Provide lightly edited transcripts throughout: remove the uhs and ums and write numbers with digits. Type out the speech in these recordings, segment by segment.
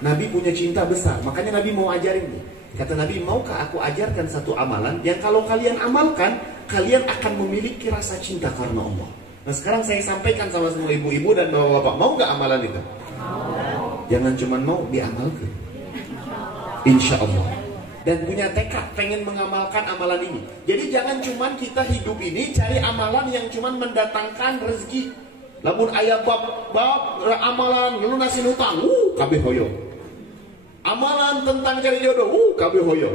Nabi punya cinta besar, makanya Nabi mau ajarin nih. Kata Nabi, maukah aku ajarkan satu amalan yang kalau kalian amalkan, kalian akan memiliki rasa cinta karena Allah. Nah sekarang saya sampaikan sama semua ibu-ibu dan bapak-bapak, mau gak amalan itu? Jangan cuma mau, diamalkan. Insya Allah. Dan punya tekad pengen mengamalkan amalan ini. Jadi jangan cuma kita hidup ini cari amalan yang cuma mendatangkan rezeki. Lamun ayat bab amalan lunasin hutang, kabeh hoyo. Amalan tentang cari jodoh, kabeh hoyo.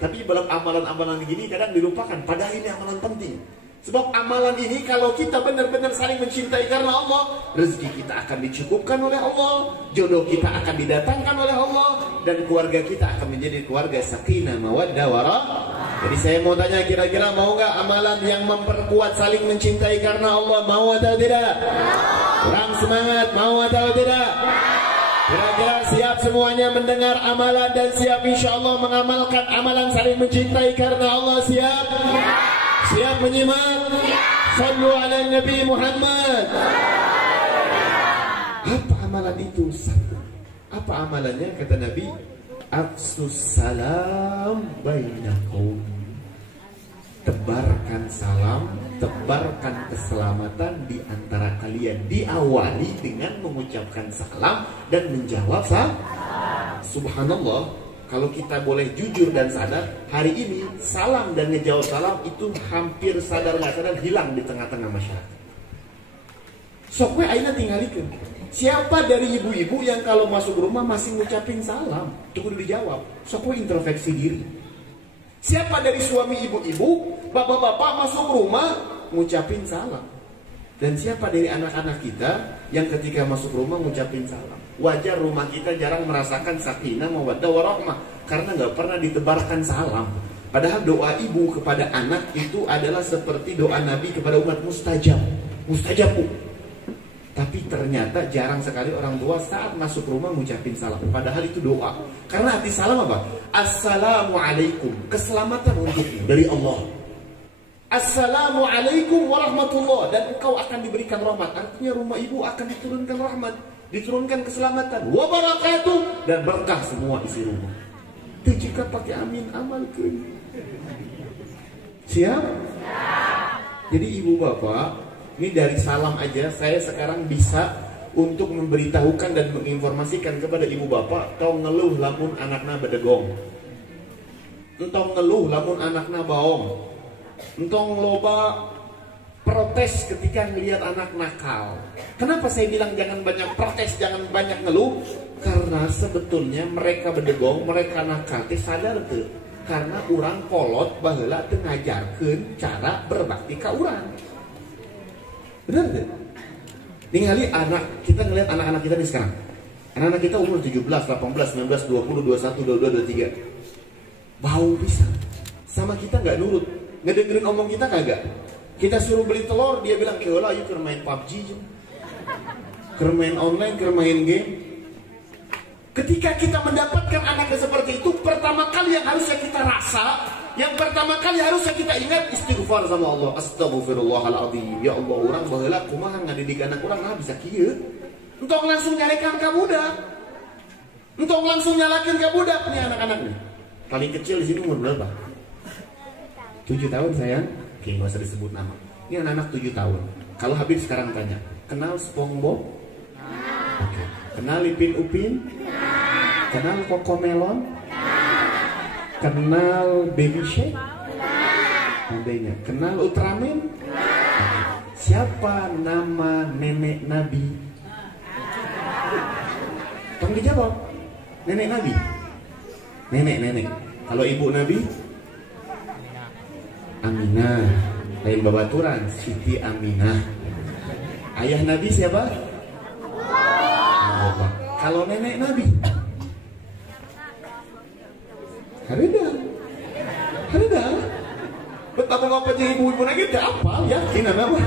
Tapi dalam amalan-amalan begini kadang dilupakan, padahal ini amalan penting. Sebab amalan ini kalau kita benar-benar saling mencintai karena Allah, rezeki kita akan dicukupkan oleh Allah, jodoh kita akan didatangkan oleh Allah, dan keluarga kita akan menjadi keluarga sakinah mawaddah warahmah. Jadi saya mau tanya, kira-kira mau nggak amalan yang memperkuat saling mencintai karena Allah? Mau atau tidak? Kurang semangat, mau atau tidak? Kira-kira siap semuanya mendengar amalan dan siap insya Allah mengamalkan amalan saling mencintai karena Allah? Siap? Siap menyimak? Sallu ala Nabi Muhammad. Apa amalan itu? Apa amalannya? Kata Nabi, afsus salam bainakum. Tebarkan salam, tebarkan keselamatan di antara kalian. Diawali dengan mengucapkan salam dan menjawab salam. Subhanallah. Kalau kita boleh jujur dan sadar, hari ini salam dan ngejawab salam itu hampir sadar nggak sadar hilang di tengah-tengah masyarakat. Sokwe aina tinggalikan. Siapa dari ibu-ibu yang kalau masuk rumah masih ngucapin salam? Tunggu dijawab. Sokwe introspeksi diri. Siapa dari suami ibu-ibu, bapak-bapak masuk rumah ngucapin salam? Dan siapa dari anak-anak kita yang ketika masuk rumah ngucapin salam? Wajar rumah kita jarang merasakan sakinah mawaddah warahmah karena nggak pernah ditebarkan salam. Padahal doa ibu kepada anak itu adalah seperti doa Nabi kepada umat, mustajab, mustajabu. Tapi ternyata jarang sekali orang tua saat masuk rumah ngucapin salam. Padahal itu doa. Karena arti salam apa? Assalamualaikum, keselamatan untukmu dari Allah. Assalamualaikum warahmatullah, dan engkau akan diberikan rahmat. Artinya rumah ibu akan diturunkan rahmat, diturunkan keselamatan, wabarakatuh, dan berkah semua isi rumah. Itu jika pakai amin amalkan. Siap? Jadi ibu bapak, ini dari salam aja saya sekarang bisa untuk memberitahukan dan menginformasikan kepada ibu bapak, tau ngeluh lamun anakna bedegong, entong ngeluh lamun anakna baong, entong loba protes ketika melihat anak nakal. Kenapa saya bilang jangan banyak protes, jangan banyak ngeluh? Karena sebetulnya mereka bedegong, mereka nakal, sadar tuh. Karena orang kolot baheula teu ngajarkeun cara berbakti ka urang. Bener tuh? Ningali anak, kita ngelihat anak-anak kita nih sekarang. Anak-anak kita umur 17, 18, 19, 20, 21, 22, 23. Bau bisa. Sama kita nggak nurut. Ngedengerin omong kita kagak. Kita suruh beli telur, dia bilang keula ayo keur main PUBG, keur main online, keur main game. Ketika kita mendapatkan anaknya seperti itu, pertama kali yang harusnya kita rasa, yang pertama kali harusnya kita ingat istighfar sama Allah. Astaghfirullahaladzim. Ya Allah, orang baheula kumaha ngadidik anak orang nah bisa kieu. Entong langsung nyarekan ka budak. Entong langsung nyalakeun ka budak nih anak-anak nih. Paling kecil di sini umur berapa? 7 tahun sayang. Oke, gak usah disebut nama. Ini anak-anak 7 tahun. Kalau Habib sekarang tanya, kenal SpongeBob? Oke. Kenal Ipin Upin? Kenal Cocomelon? Kenal Baby Shark? Adanya. Kenal Ultraman? Siapa nama nenek Nabi? Tolong dijawab. Nenek Nabi? Nenek. Kalau ibu Nabi? Aminah. Lain babaturan, Siti Aminah. Ayah Nabi siapa? Bapak. Kalau nenek Nabi? Harida. Betapa bapaknya ibu-ibu lagi tidak apa? Yakin apa?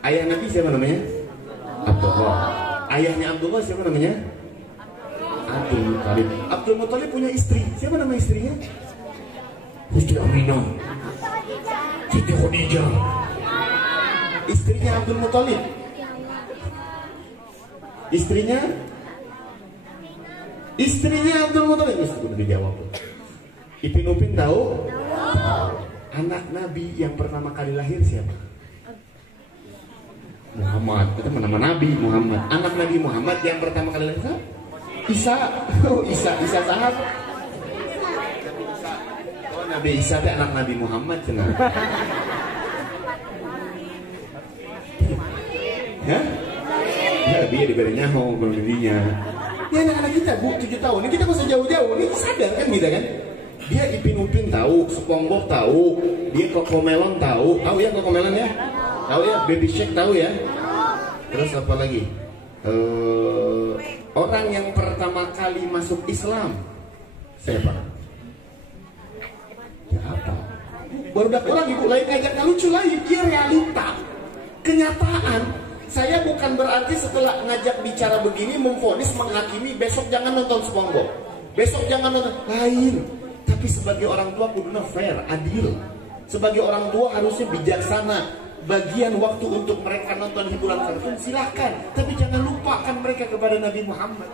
Ayah Nabi siapa namanya? Abdullah. Ayahnya Abdullah siapa namanya? Abdul Muttalib. Abdul Muttalib punya istri. Siapa nama istrinya? Siti Aminah. Siti Khadijah. Istrinya Abdul Muttalib. Istrinya Istrinya Abdul Muthalib, istriku dijawab. Ipin Upin tahu? Anak Nabi yang pertama kali lahir siapa? Muhammad. Itu nama Nabi Muhammad. Anak Nabi Muhammad yang pertama kali lahir Isa. Oh, Isa sahab. Oh, Nabi Isa itu anak Nabi Muhammad cenah. Ya? Ya, dia diberi nyaho belum dirinya. Ya anak-anak kita bu 7 tahun ini kita bisa jauh-jauh ini sadar kan kita kan dia Ipin Upin tahu, SpongeBob tahu, dia Cocomelon tahu ya Cocomelon ya, tahu ya Baby Shark tahu ya, terus apa lagi orang yang pertama kali masuk Islam siapa? Ya apa? Baru dak orang ibu lain ngajak lucu lain dia realita kenyataan. Saya bukan berarti setelah ngajak bicara begini memvonis menghakimi besok jangan nonton SpongeBob, besok jangan nonton lain. Tapi sebagai orang tua kuduna fair, adil. Sebagai orang tua harusnya bijaksana. Bagian waktu untuk mereka nonton hiburan kartun silahkan, tapi jangan lupakan mereka kepada Nabi Muhammad.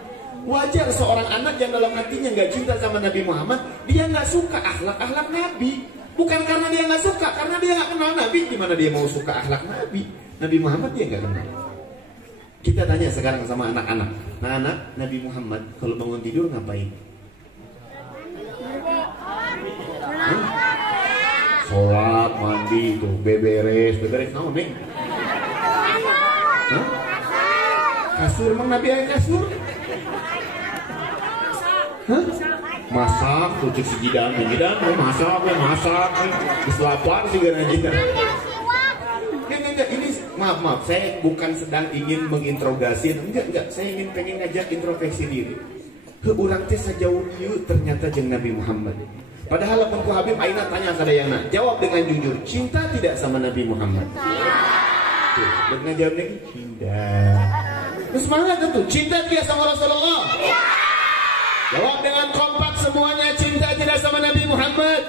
Wajar seorang anak yang dalam hatinya nggak cinta sama Nabi Muhammad, dia nggak suka akhlak Nabi. Bukan karena dia nggak suka, karena dia nggak kenal Nabi. Gimana dia mau suka akhlak Nabi? Nabi Muhammad dia nggak kenal. Kita tanya sekarang sama anak-anak. Nah, anak Nabi Muhammad kalau bangun tidur ngapain? Sholat, mandi, tuh beberes naon nih? Kasur emang Nabi ayah kasur? Hah? Masak, tuh cek si jidan mau masak, diselapar sih gak jidan. Enggak, ini maaf, saya bukan sedang ingin menginterogasi, enggak, saya pengen ngajak introspeksi diri. Urang teh sajauh ieu ternyata jeung Nabi Muhammad. Padahal lamun ku Habib aina tanya sadayana, jawab dengan jujur, cinta tidak sama Nabi Muhammad? Tuh, dengan jawab lagi, tidak. Terus semangat tuh, cinta tidak sama Rasulullah? Jawab dengan kompak semuanya, cinta tidak sama Nabi Muhammad?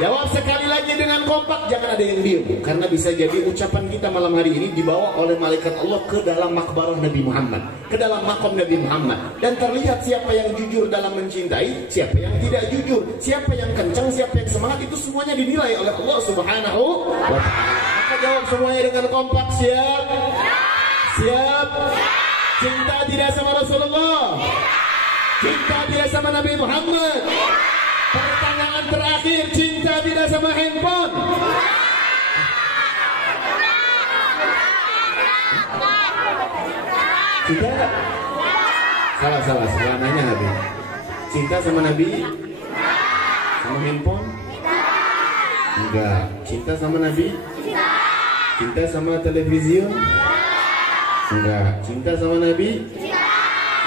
Jawab sekali lagi dengan kompak, jangan ada yang diam. Karena bisa jadi ucapan kita malam hari ini dibawa oleh malaikat Allah ke dalam makbarah Nabi Muhammad, ke dalam makom Nabi Muhammad. Dan terlihat siapa yang jujur dalam mencintai, siapa yang tidak jujur, siapa yang kencang, siapa yang semangat, itu semuanya dinilai oleh Allah Subhanahu wa ta'ala. Maka jawab semuanya dengan kompak, siap? Siap? Cinta tidak sama Rasulullah? Cinta tidak sama Nabi Muhammad? Pertanyaan terakhir, cinta tidak sama handphone? Cinta? Salah nanya Nabi. Cinta sama Nabi? Sama handphone? Enggak. Cinta sama Nabi? Cinta sama televisi? Enggak. Cinta sama Nabi?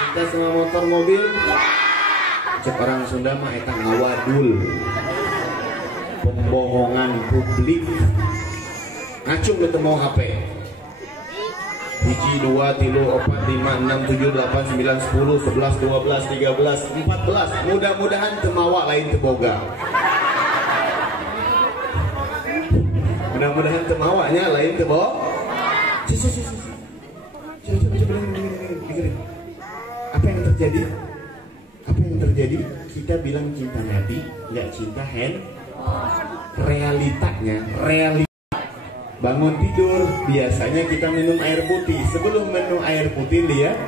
Cinta sama motor mobil? Cek orang Sunda mah eta ngawadul, pembohongan publik. Ngacung kita mau HP 1, 2, 3, 4, 5, 6, 7, 8, 9, 10, 11, 12, 13, 14. Mudah-mudahan temawa lain teboga. Mudah-mudahan temawanya lain teboga. Coba apa yang terjadi? Apa yang terjadi? Kita bilang cinta Nabi, nggak cinta realitanya, bangun tidur biasanya kita minum air putih. Sebelum minum air putih lihat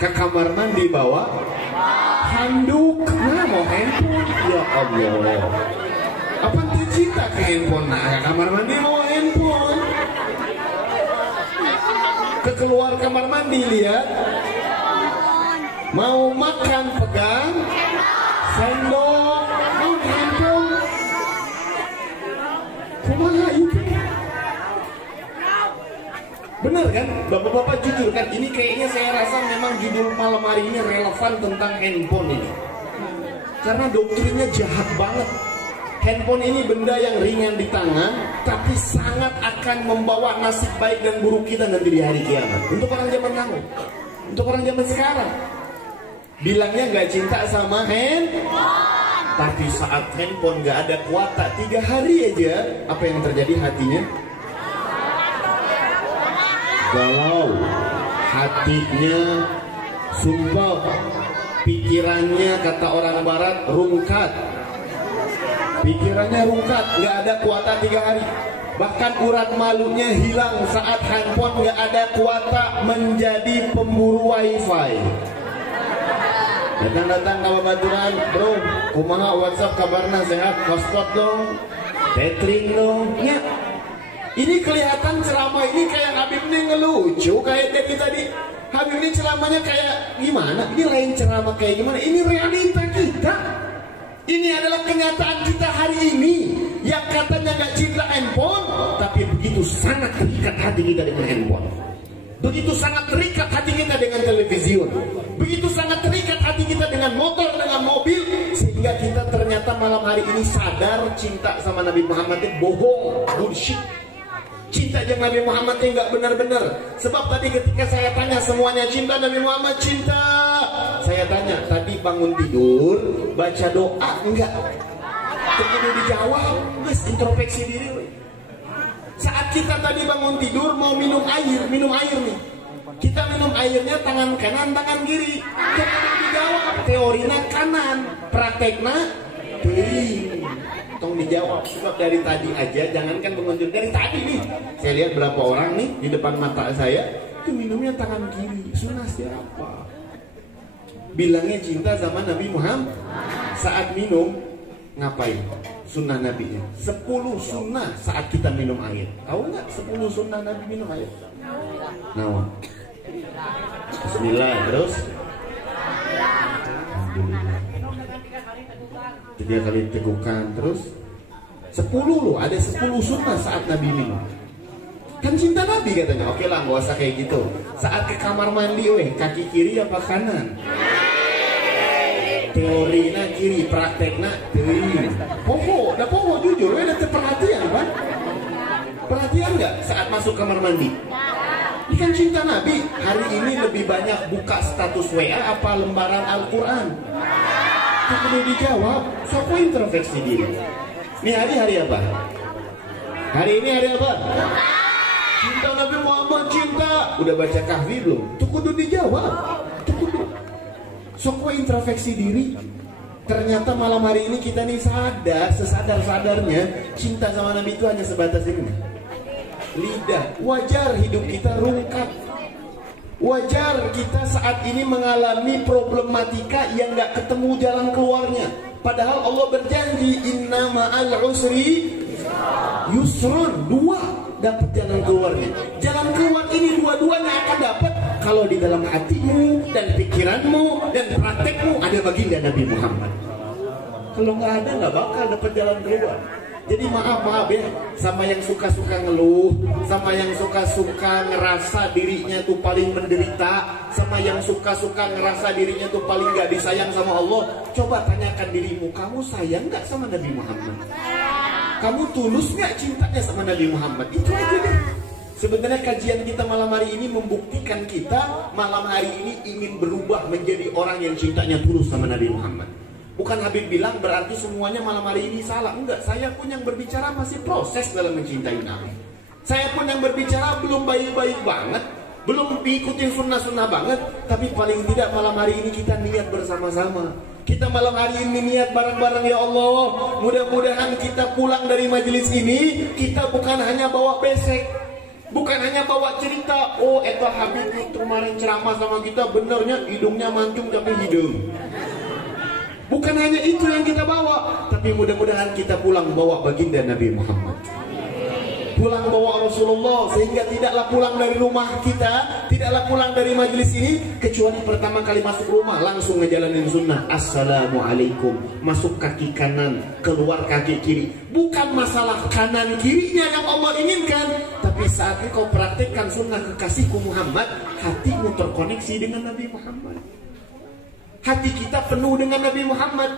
ke kamar mandi bawa handuk. Nah, mau handphone, ya Allah. Apa tuh cinta ke handphone? Nah, ke kamar mandi mau handphone. Keluar kamar mandi lihat. Mau makan pegang sendok, mau handphone. Kumaha itu? Bener kan? Bapak-bapak jujur kan? Ini kayaknya saya rasa memang judul malam hari ini relevan tentang handphone ini. Karena doktrinnya jahat banget. Handphone ini benda yang ringan di tangan, tapi sangat akan membawa nasib baik dan buruk kita nanti di hari kiamat. Untuk orang zaman now, untuk orang zaman sekarang. Bilangnya nggak cinta sama handphone, tapi saat handphone nggak ada kuota 3 hari aja, apa yang terjadi hatinya? Galau, hatinya sumpah, pikirannya kata orang barat rungkat. Pikirannya rungkat, nggak ada kuota 3 hari. Bahkan urat malunya hilang saat handphone nggak ada kuota, menjadi pemburu wifi. Datang-datang ke Babaturan, bro, kumaha WhatsApp kabarna sehat, hotspot dong, tethering dong. Ya, ini kelihatan ceramah ini kayak Habib ini ngelucu kayak dari tadi. Habib ini ceramahnya kayak gimana? Ini lain ceramah kayak gimana? Ini realita kita. Ini adalah kenyataan kita hari ini. Yang katanya nggak cinta handphone, tapi begitu sangat terikat hati kita dengan handphone. Begitu sangat terikat hati kita dengan televisi. Begitu sangat terikat hati kita dengan motor, dengan mobil, sehingga kita ternyata malam hari ini sadar cinta sama Nabi Muhammad itu bohong, bullshit. Cinta dengan Nabi Muhammad itu nggak benar-benar. Sebab tadi ketika saya tanya semuanya cinta Nabi Muhammad, cinta. Saya tanya, tadi bangun tidur baca doa enggak? Kemudian dijawab, guys, introspeksi diri. Saat kita tadi bangun tidur mau minum air nih. Kita minum airnya tangan kanan, tangan kiri. Kemudian dijawab, teorinya kanan, prakteknya kiri. Tolong dijawab. Sebab dari tadi aja, jangankan pengunjung, dari tadi nih saya lihat berapa orang nih di depan mata saya itu minumnya tangan kiri. Sunnah siapa? Bilangnya cinta sama Nabi Muhammad. Saat minum ngapain? Sunnah Nabi-nya 10 sunnah saat kita minum air. Tahu nggak 10 sunnah Nabi minum air? Nah, bismillah, terus 3 kali tegukan, terus 10 loh, ada 10 sunnah saat Nabi minum. Kan cinta Nabi katanya. Oke lah, nggak usah kayak gitu. Saat ke kamar mandi, kaki kiri apa kanan? Teorinya kiri, prakteknya kiri. Poho jujur, ada perhatian kan? Perhatian nggak saat masuk kamar mandi? Ini kan cinta Nabi. Hari ini lebih banyak buka status WA apa lembaran Al-Quran? Kemudian dijawab, sok introspeksi diri. Ini hari apa? Hari ini hari apa? Cinta Nabi Muhammad, cinta. Udah baca kahfi belum? Tuh kudu dijawab. Sok introspeksi diri. Ternyata malam hari ini kita nih sadar, sesadar-sadarnya cinta sama Nabi itu hanya sebatas ini. Lidah. Wajar hidup kita rungkat. Wajar kita saat ini mengalami problematika yang gak ketemu jalan keluarnya. Padahal Allah berjanji, inna ma'al usri yusron. 2 dapat jalan keluarnya. Jalan keluar ini dua-duanya akan dapat kalau di dalam hatimu dan pikiranmu dan praktekmu ada baginda Nabi Muhammad. Kalau nggak ada, nggak bakal dapat jalan keluar. Jadi maaf ya, sama yang suka-suka ngeluh, sama yang suka-suka ngerasa dirinya tuh paling menderita, sama yang suka-suka ngerasa dirinya tuh paling nggak disayang sama Allah. Coba tanyakan dirimu, kamu sayang nggak sama Nabi Muhammad? Kamu tulus nggak cintanya sama Nabi Muhammad? Itu aja deh. Sebenarnya kajian kita malam hari ini membuktikan kita malam hari ini ingin berubah menjadi orang yang cintanya tulus sama Nabi Muhammad. Bukan Habib bilang berarti semuanya malam hari ini salah. Enggak, saya pun yang berbicara masih proses dalam mencintai Nabi. Saya pun yang berbicara belum baik-baik banget, belum ikutin sunnah-sunnah banget. Tapi paling tidak malam hari ini kita niat bersama-sama. Kita malam hari ini niat bareng-bareng, ya Allah. Mudah-mudahan kita pulang dari majelis ini, kita bukan hanya bawa besek, bukan hanya bawa cerita, oh eta Habib itu kemarin ceramah sama kita, benernya hidungnya mancung tapi hidung. Bukan hanya itu yang kita bawa, tapi mudah-mudahan kita pulang bawa baginda Nabi Muhammad, pulang bawa Rasulullah, sehingga tidaklah pulang dari rumah kita, tidaklah pulang dari majelis ini kecuali pertama kali masuk rumah langsung ngejalanin sunnah. Assalamualaikum, masuk kaki kanan, keluar kaki kiri. Bukan masalah kanan kirinya yang Allah inginkan, tapi saat engkau praktekkan sunnah kekasihku Muhammad, hatimu terkoneksi dengan Nabi Muhammad. Hati kita penuh dengan Nabi Muhammad.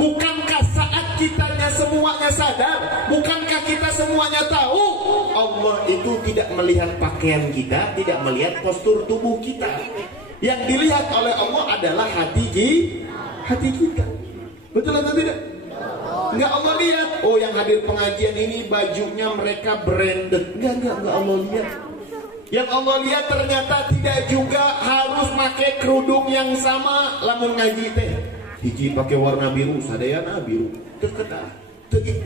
Bukankah saat kitanya semuanya sadar, bukankah kita semuanya tahu Allah itu tidak melihat pakaian kita, tidak melihat postur tubuh kita. Yang dilihat oleh Allah adalah hati kita. Betul atau tidak? Enggak Allah lihat, oh yang hadir pengajian ini bajunya mereka branded. Enggak Allah lihat. Yang Allah lihat ternyata tidak juga harus pakai kerudung yang sama lamun ngaji teh. Hiji pakai warna biru, sadayana biru. Terkedah.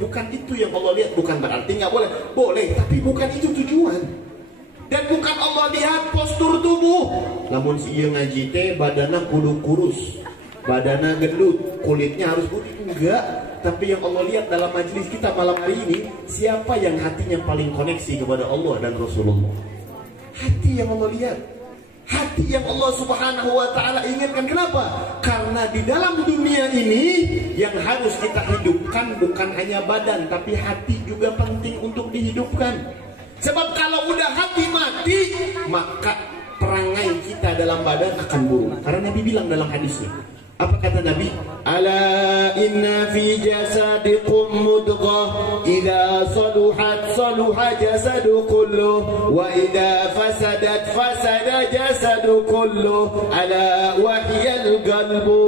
Bukan itu yang Allah lihat, bukan berarti nggak boleh. Boleh, tapi bukan itu tujuan. Dan bukan Allah lihat postur tubuh. Lamun si ieu ngaji teh badanna kudu kurus, badanna gendut, kulitnya harus putih, enggak. Tapi yang Allah lihat dalam majelis kita malam hari ini, siapa yang hatinya paling koneksi kepada Allah dan Rasulullah. Hati yang Allah lihat, hati yang Allah Subhanahu wa ta'ala inginkan. Kenapa? Karena di dalam dunia ini yang harus kita hidupkan bukan hanya badan, tapi hati juga penting untuk dihidupkan. Sebab kalau udah hati mati, maka perangai kita dalam badan akan buruk. Karena Nabi bilang dalam hadisnya, apa kata Nabi? Ala inna fi jasadikum mudghah idza saluhat saluha jasadu kulluh wa idza fasadat fasada jasadu kulluh ala wahyal qalbu.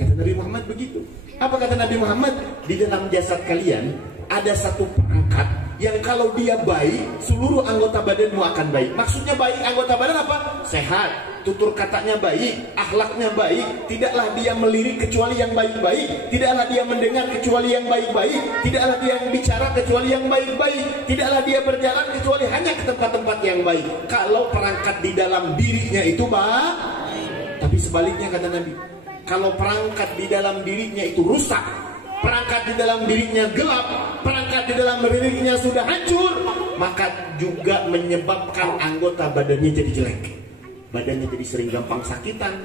Kata Nabi Muhammad begitu. Apa kata Nabi Muhammad? Di dalam jasad kalian ada satu perangkat yang kalau dia baik, seluruh anggota badanmu akan baik. Maksudnya baik anggota badan apa? Sehat, tutur katanya baik, akhlaknya baik, tidaklah dia melirik kecuali yang baik-baik, tidaklah dia mendengar kecuali yang baik-baik, tidaklah dia bicara kecuali yang baik-baik, tidaklah dia berjalan kecuali hanya ke tempat-tempat yang baik. Kalau perangkat di dalam dirinya itu baik. Tapi sebaliknya kata Nabi, kalau perangkat di dalam dirinya itu rusak, perangkat di dalam dirinya gelap, perangkat di dalam dirinya sudah hancur, maka juga menyebabkan anggota badannya jadi jelek. Badannya jadi sering gampang sakitan,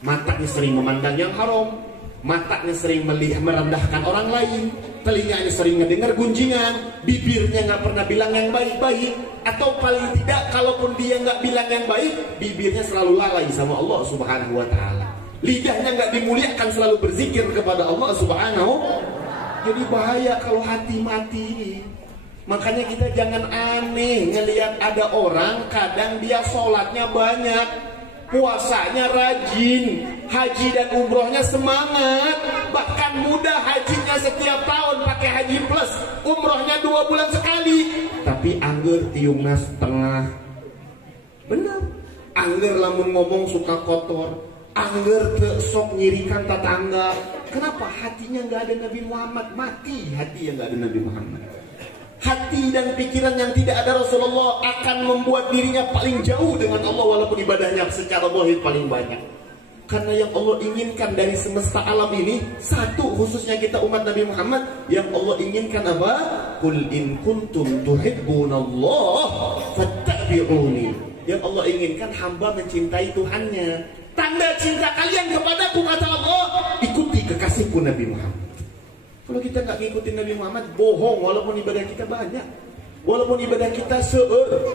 matanya sering memandang yang haram, matanya sering melihat merendahkan orang lain, telinganya sering ngedengar gunjingan, bibirnya nggak pernah bilang yang baik-baik, atau paling tidak kalaupun dia nggak bilang yang baik, bibirnya selalu lalai sama Allah Subhanahu wa ta'ala. Lidahnya nggak dimuliakan, selalu berzikir kepada Allah Subhanahu. Jadi bahaya kalau hati mati. Makanya kita jangan aneh ngelihat ada orang kadang dia sholatnya banyak, puasanya rajin, haji dan umrohnya semangat, bahkan mudah hajinya setiap tahun pakai haji plus, umrohnya 2 bulan sekali, tapi angger tiungna setengah. Benar, angger lamun ngomong suka kotor, angger sok nyirikan tetangga. Kenapa? Hatinya nggak ada Nabi Muhammad. Mati hati yang nggak ada Nabi Muhammad. Hati dan pikiran yang tidak ada Rasulullah akan membuat dirinya paling jauh dengan Allah, walaupun ibadahnya secara zahir paling banyak. Karena yang Allah inginkan dari semesta alam ini, satu khususnya kita umat Nabi Muhammad, yang Allah inginkan apa? Qul in kuntum tuhibbunallah fattabi'uni. Yang Allah inginkan hamba mencintai Tuhannya. Tanda cinta kalian kepadaku, kata Allah, ikuti kekasihku Nabi Muhammad. Kalau kita nggak ngikutin Nabi Muhammad, bohong. Walaupun ibadah kita banyak, walaupun ibadah kita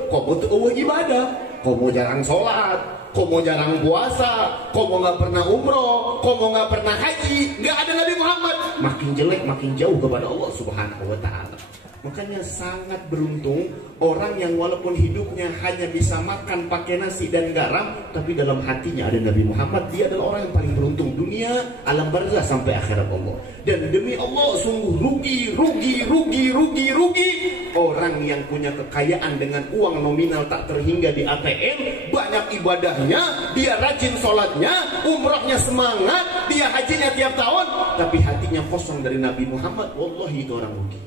komo tuh ibadah, komo jarang sholat, komo jarang puasa, komo nggak pernah umroh, komo nggak pernah haji, nggak ada Nabi Muhammad, makin jelek, makin jauh kepada Allah Subhanahu wa ta'ala. Makanya sangat beruntung orang yang walaupun hidupnya hanya bisa makan pakai nasi dan garam, tapi dalam hatinya ada Nabi Muhammad. Dia adalah orang yang paling beruntung dunia, alam barzah sampai akhirat Allah. Dan demi Allah sungguh rugi orang yang punya kekayaan dengan uang nominal tak terhingga di ATM, banyak ibadahnya, dia rajin sholatnya, umrahnya semangat, dia hajinya tiap tahun, tapi hatinya kosong dari Nabi Muhammad. Wallahi itu orang rugi.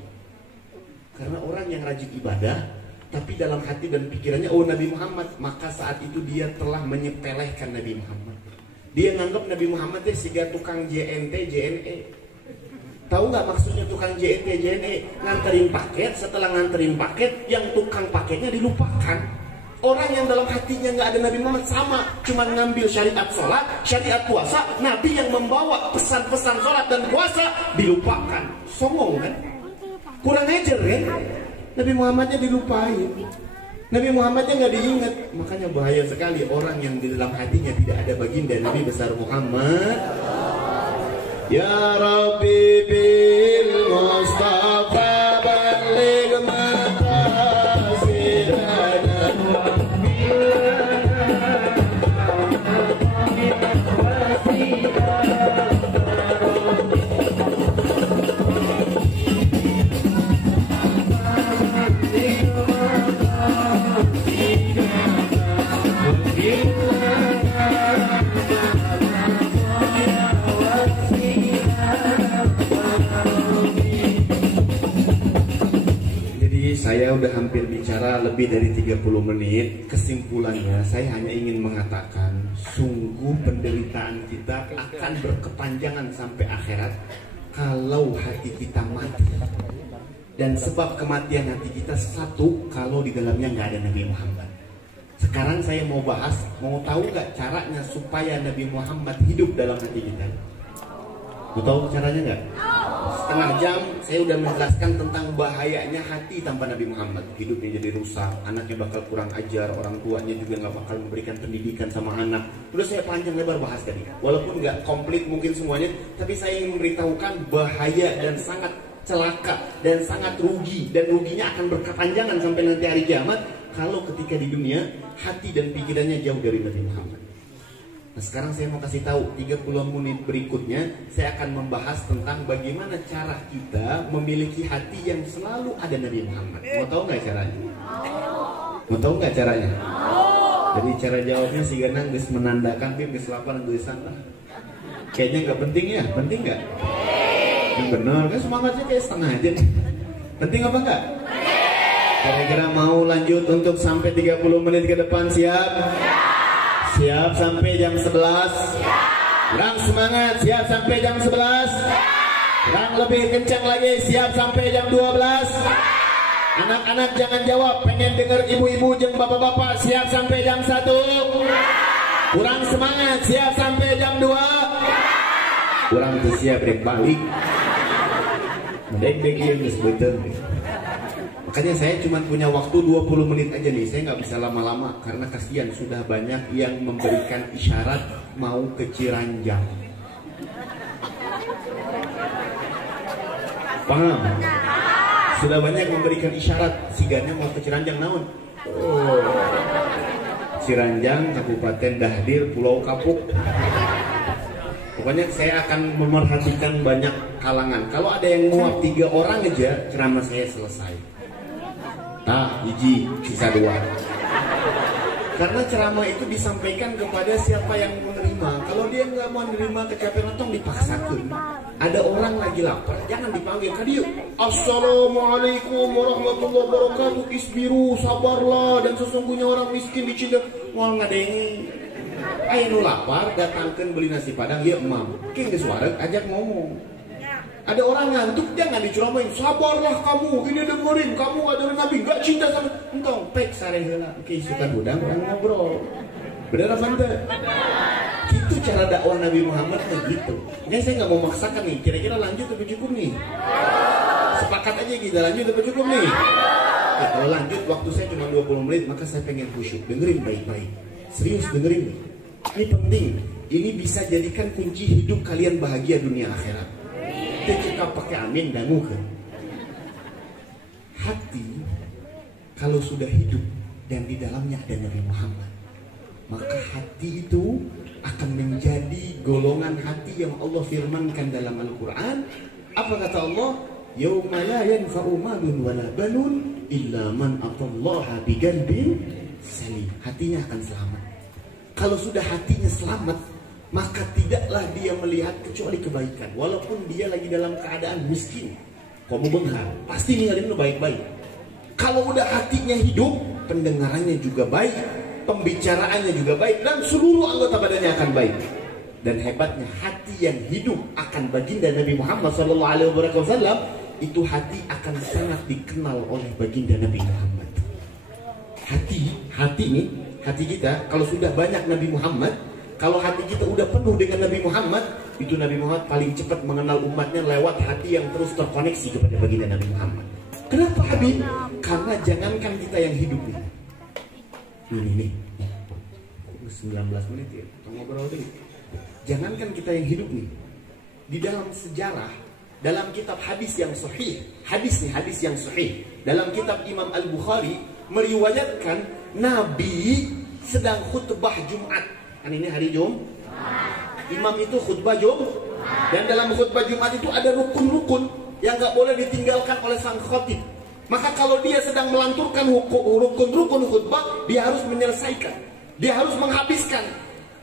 Karena orang yang rajin ibadah, tapi dalam hati dan pikirannya oh Nabi Muhammad, maka saat itu dia telah menyepelekan Nabi Muhammad. Dia nganggap Nabi Muhammad itu siga tukang JNT, JNE. Tahu nggak maksudnya tukang JNT, JNE? Nganterin paket, setelah nganterin paket, yang tukang paketnya dilupakan. Orang yang dalam hatinya nggak ada Nabi Muhammad sama, cuma ngambil syariat sholat, syariat puasa, Nabi yang membawa pesan-pesan sholat dan puasa dilupakan. Songong kan? Kurang ajar kan? Nabi Muhammadnya dilupain, Nabi Muhammadnya nggak diingat. Makanya bahaya sekali orang yang di dalam hatinya tidak ada baginda Nabi besar Muhammad. Ya Rabbi bil Mustafa baligh maqasidana. Saya udah hampir bicara lebih dari 30 menit. Kesimpulannya saya hanya ingin mengatakan, sungguh penderitaan kita akan berkepanjangan sampai akhirat kalau hati kita mati. Dan sebab kematian hati kita satu, kalau di dalamnya nggak ada Nabi Muhammad. Sekarang saya mau bahas, mau tahu nggak caranya supaya Nabi Muhammad hidup dalam hati kita? Mau tahu caranya nggak? Setengah jam saya udah menjelaskan tentang bahayanya hati tanpa Nabi Muhammad. Hidupnya jadi rusak, anaknya bakal kurang ajar, orang tuanya juga nggak bakal memberikan pendidikan sama anak. Udah saya panjang lebar bahas tadi. Walaupun nggak komplit mungkin semuanya, tapi saya ingin memberitahukan bahaya dan sangat celaka dan sangat rugi, dan ruginya akan berkepanjangan sampai nanti hari kiamat kalau ketika di dunia hati dan pikirannya jauh dari Nabi Muhammad. Nah, sekarang saya mau kasih tahu 30 menit berikutnya saya akan membahas tentang bagaimana cara kita memiliki hati yang selalu ada Nabi Muhammad. Mau tahu nggak caranya? Mau tahu nggak caranya? Jadi cara jawabnya si Ganang geus menandakan dia geus lapar geus santai. Kayaknya nggak penting ya? Penting nggak? Bener kan, semangatnya kayak setengah aja nih. Penting apa enggak? Kira-kira mau lanjut untuk sampai 30 menit ke depan, siap? Siap sampai jam 11? Kurang semangat, siap sampai jam 11? Kurang lebih kencang lagi, siap sampai jam 12? Anak-anak jangan jawab, pengen denger ibu-ibu jeung bapak-bapak, siap sampai jam 1? Kurang semangat, siap sampai jam 2? Kurang tuh siap dek balik. Dek yang disebutkan. Makanya saya cuma punya waktu 20 menit aja nih. Saya nggak bisa lama-lama karena kasihan sudah banyak yang memberikan isyarat mau ke Ciranjang. Paham? Sudah banyak memberikan isyarat siganya mau ke Ciranjang naon? Oh. Ciranjang, Kabupaten Dahdir, Pulau Kapuk. Pokoknya saya akan memerhatikan banyak kalangan. Kalau ada yang muat 3 orang aja, ceramah saya selesai. Nah, hiji, sisa 2. Karena ceramah itu disampaikan kepada siapa yang menerima. Kalau dia nggak mau menerima, kecapean tong dipaksakan. Ada orang lagi lapar, jangan dipanggil ke dia. Assalamualaikum warahmatullahi wabarakatuh. Isbiru, sabarlah, dan sesungguhnya orang miskin dicinta. Wah ngadeng. Ayo nu lapar, datangkan beli nasi padang, ya emam. King geus ajak ngomong. Ada orang ngantuk, jangan dicuramain. Sabarlah kamu, ini dengerin, kamu adalah Nabi, gak cinta sama. Entong, pek sare heula. Oke, suka udang, orang ngobrol. Bener apa enggak? Itu cara dakwah Nabi Muhammad begitu. Ini saya nggak mau maksakan nih. Kira-kira lanjut atau cukup nih? Sepakat aja kita lanjut atau cukup nih? Ya, kalau lanjut waktu saya cuma 20 menit, maka saya pengen khusyuk. Dengerin baik-baik. Serius dengerin nih. Ini penting. Ini bisa jadikan kunci hidup kalian bahagia dunia akhirat. Kita pakai amin dan muka. Hati kalau sudah hidup dan di dalamnya ada Nabi Muhammad, maka hati itu akan menjadi golongan hati yang Allah firmankan dalam Al-Quran. Apa kata Allah? Yauma la yanfa'u malun wala banun illa man atallaha biqalbin salim. Hatinya akan selamat. Kalau sudah hatinya selamat, maka tidaklah dia melihat kecuali kebaikan. Walaupun dia lagi dalam keadaan miskin, kamu benghar, pasti ninggalin lu baik-baik. Kalau udah hatinya hidup, pendengarannya juga baik, pembicaraannya juga baik, dan seluruh anggota badannya akan baik. Dan hebatnya hati yang hidup akan baginda Nabi Muhammad SAW, itu hati akan sangat dikenal oleh baginda Nabi Muhammad. Hati nih, hati kita kalau sudah banyak Nabi Muhammad, kalau hati kita udah penuh dengan Nabi Muhammad, itu Nabi Muhammad paling cepat mengenal umatnya lewat hati yang terus terkoneksi kepada baginda Nabi Muhammad. Kenapa Habib? Karena jangankan kita yang hidup nih. Nih. 19 menit ya, ngobrol deh. Jangankan kita yang hidup nih. Di dalam sejarah, dalam kitab hadis yang sahih, hadis yang sahih, dalam kitab Imam Al-Bukhari meriwayatkan Nabi sedang khutbah Jumat. Kan ini hari Jumat. Imam itu khutbah Jumat. Dan dalam khutbah Jumat itu ada rukun-rukun yang gak boleh ditinggalkan oleh sang khatib. Maka kalau dia sedang melanturkan rukun-rukun khutbah, dia harus menyelesaikan, dia harus menghabiskan.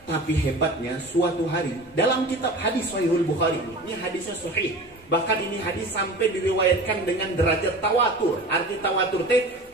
Tapi hebatnya suatu hari dalam kitab hadis Sahihul Bukhari, ini hadisnya sahih, Bahkan ini hadis sampai diriwayatkan dengan derajat tawatur. Arti tawatur teh